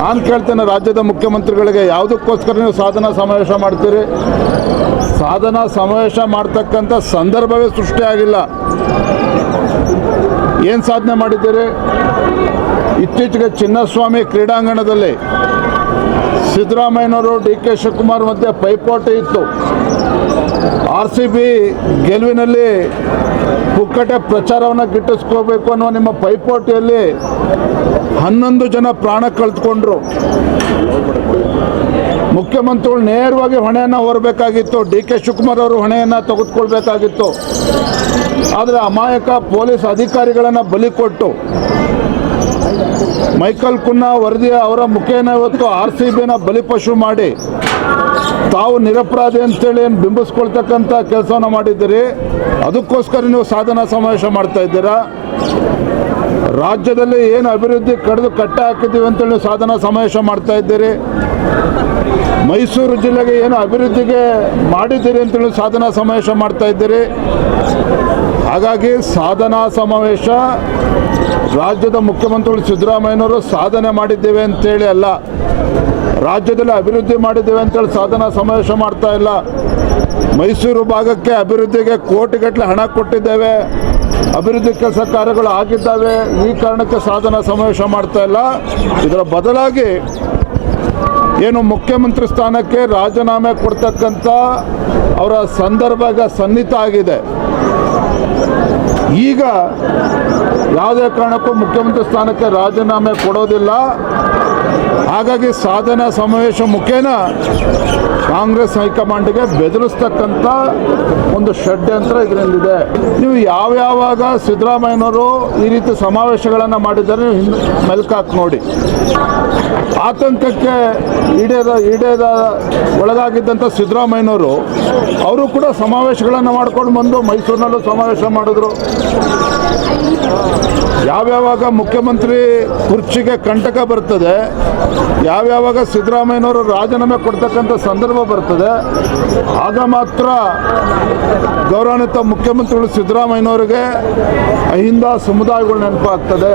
ನಾನು ಕೇಳ್ತೇನೆ ರಾಜ್ಯದ ಮುಖ್ಯಮಂತ್ರಿಗಳಿಗೆ, ಯಾವುದಕ್ಕೋಸ್ಕರ ನೀವು ಸಾಧನಾ ಸಮಾವೇಶ ಮಾಡ್ತೀರಿ? ಸಾಧನಾ ಸಮಾವೇಶ ಮಾಡ್ತಕ್ಕಂಥ ಸಂದರ್ಭವೇ ಸೃಷ್ಟಿಯಾಗಿಲ್ಲ. ಏನು ಸಾಧನೆ ಮಾಡಿದ್ದೀರಿ? ಇತ್ತೀಚೆಗೆ ಚಿನ್ನಸ್ವಾಮಿ ಕ್ರೀಡಾಂಗಣದಲ್ಲಿ ಸಿದ್ದರಾಮಯ್ಯನವರು DK ಶಿವಕುಮಾರ್ ಮಧ್ಯೆ ಪೈಪೋಟಿ ಇತ್ತು. RCB ಗೆಲುವಿನಲ್ಲಿ ಪುಕ್ಕಟೆ ಪ್ರಚಾರವನ್ನು ಗಿಟ್ಟಿಸ್ಕೋಬೇಕು ಅನ್ನುವ ನಿಮ್ಮ ಪೈಪೋಟಿಯಲ್ಲಿ 11 ಜನ ಪ್ರಾಣ ಕಳೆದುಕೊಂಡ್ರು. ಮುಖ್ಯಮಂತ್ರಿಗಳು ನೇರವಾಗಿ ಹೊಣೆಯನ್ನು ಹೊರಬೇಕಾಗಿತ್ತು. DK ಶಿವಕುಮಾರ್ ಅವರು ಹೊಣೆಯನ್ನು ತೆಗೆದುಕೊಳ್ಬೇಕಾಗಿತ್ತು. ಆದರೆ ಅಮಾಯಕ ಪೊಲೀಸ್ ಅಧಿಕಾರಿಗಳನ್ನು ಬಲಿ ಕೊಟ್ಟು ಮೈಕಲ್ ಕುನ್ನಾ ವರದಿಯ ಅವರ ಮುಖೇನ ಇವತ್ತು RCBನ ಬಲಿಪಶು ಮಾಡಿ ತಾವು ನಿರಪರಾಧಿ ಅಂತೇಳಿ ಏನು ಬಿಂಬಿಸ್ಕೊಳ್ತಕ್ಕಂಥ ಕೆಲಸವನ್ನು ಮಾಡಿದ್ದೀರಿ. ಅದಕ್ಕೋಸ್ಕರ ನೀವು ಸಾಧನಾ ಸಮಾವೇಶ ಮಾಡ್ತಾ ಇದ್ದೀರಾ? ರಾಜ್ಯದಲ್ಲಿ ಏನು ಅಭಿವೃದ್ಧಿ ಕಡಿದು ಕಟ್ಟೆ ಹಾಕಿದ್ದೀವಿ ಅಂತೇಳಿ ನೀವು ಸಾಧನಾ ಸಮಾವೇಶ ಮಾಡ್ತಾ ಇದ್ದೀರಿ. ಮೈಸೂರು ಜಿಲ್ಲೆಗೆ ಏನು ಅಭಿವೃದ್ಧಿಗೆ ಮಾಡಿದ್ದೀರಿ ಅಂತೇಳಿ ಸಾಧನಾ ಸಮಾವೇಶ ಮಾಡ್ತಾ ಇದ್ದೀರಿ. ಹಾಗಾಗಿ ಸಾಧನಾ ಸಮಾವೇಶ ರಾಜ್ಯದ ಮುಖ್ಯಮಂತ್ರಿಗಳು ಸಿದ್ದರಾಮಯ್ಯನವರು ಸಾಧನೆ ಮಾಡಿದ್ದೇವೆ ಅಂತೇಳಿ ಅಲ್ಲ, ರಾಜ್ಯದಲ್ಲಿ ಅಭಿವೃದ್ಧಿ ಮಾಡಿದ್ದೇವೆ ಅಂತೇಳಿ ಸಾಧನಾ ಸಮಾವೇಶ ಮಾಡ್ತಾ ಇಲ್ಲ. ಮೈಸೂರು ಭಾಗಕ್ಕೆ ಅಭಿವೃದ್ಧಿಗೆ ಕೋಟಿಗಟ್ಟಲೆ ಹಣ ಕೊಟ್ಟಿದ್ದೇವೆ, ಅಭಿವೃದ್ಧಿ ಕೆಲಸ ಕಾರ್ಯಗಳು ಆಗಿದ್ದಾವೆ, ಈ ಕಾರಣಕ್ಕೆ ಸಾಧನಾ ಸಮಾವೇಶ ಮಾಡ್ತಾ ಇಲ್ಲ. ಇದರ ಬದಲಾಗಿ ಏನು ಮುಖ್ಯಮಂತ್ರಿ ಸ್ಥಾನಕ್ಕೆ ರಾಜೀನಾಮೆ ಕೊಡ್ತಕ್ಕಂಥ ಅವರ ಸಂದರ್ಭ ಈಗ ಸನ್ನಿಹಿತ ಆಗಿದೆ. ಈಗ ಯಾವುದೇ ಕಾರಣಕ್ಕೂ ಮುಖ್ಯಮಂತ್ರಿ ಸ್ಥಾನಕ್ಕೆ ರಾಜೀನಾಮೆ ಕೊಡೋದಿಲ್ಲ. ಹಾಗಾಗಿ ಸಾಧನಾ ಸಮಾವೇಶ ಮುಖೇನ ಕಾಂಗ್ರೆಸ್ ಹೈಕಮಾಂಡ್ಗೆ ಬೆದರಿಸ್ತಕ್ಕಂಥ ಒಂದು ಷಡ್ಯಂತ್ರ ಇದರಲ್ಲಿದೆ. ನೀವು ಯಾವ್ಯಾವಾಗ ಸಿದ್ದರಾಮಯ್ಯನವರು ಈ ರೀತಿ ಸಮಾವೇಶಗಳನ್ನು ಮಾಡಿದ್ದಾರೆ ನೀವು ಮೆಲ್ಕಾಕ್ ನೋಡಿ. ಆತಂಕಕ್ಕೆ ಈಡೇದ ಒಳಗಾಗಿದ್ದಂಥ ಸಿದ್ದರಾಮಯ್ಯನವರು ಅವರು ಕೂಡ ಸಮಾವೇಶಗಳನ್ನು ಮಾಡ್ಕೊಂಡು ಬಂದು ಮೈಸೂರಿನಲ್ಲೂ ಸಮಾವೇಶ ಮಾಡಿದ್ರು. ಯಾವ್ಯಾವಾಗ ಮುಖ್ಯಮಂತ್ರಿ ಕುರ್ಚಿಗೆ ಕಂಟಕ ಬರ್ತದೆ, ಯಾವ್ಯಾವಾಗ ಸಿದ್ದರಾಮಯ್ಯನವರು ರಾಜೀನಾಮೆ ಕೊಡ್ತಕ್ಕಂಥ ಸಂದರ್ಭ ಬರ್ತದೆ, ಆಗ ಮಾತ್ರ ಗೌರವಾನ್ವಿತ ಮುಖ್ಯಮಂತ್ರಿಗಳು ಸಿದ್ದರಾಮಯ್ಯನವರಿಗೆ ಅಹಿಂದ ಸಮುದಾಯಗಳು ನೆನಪಾಗ್ತದೆ.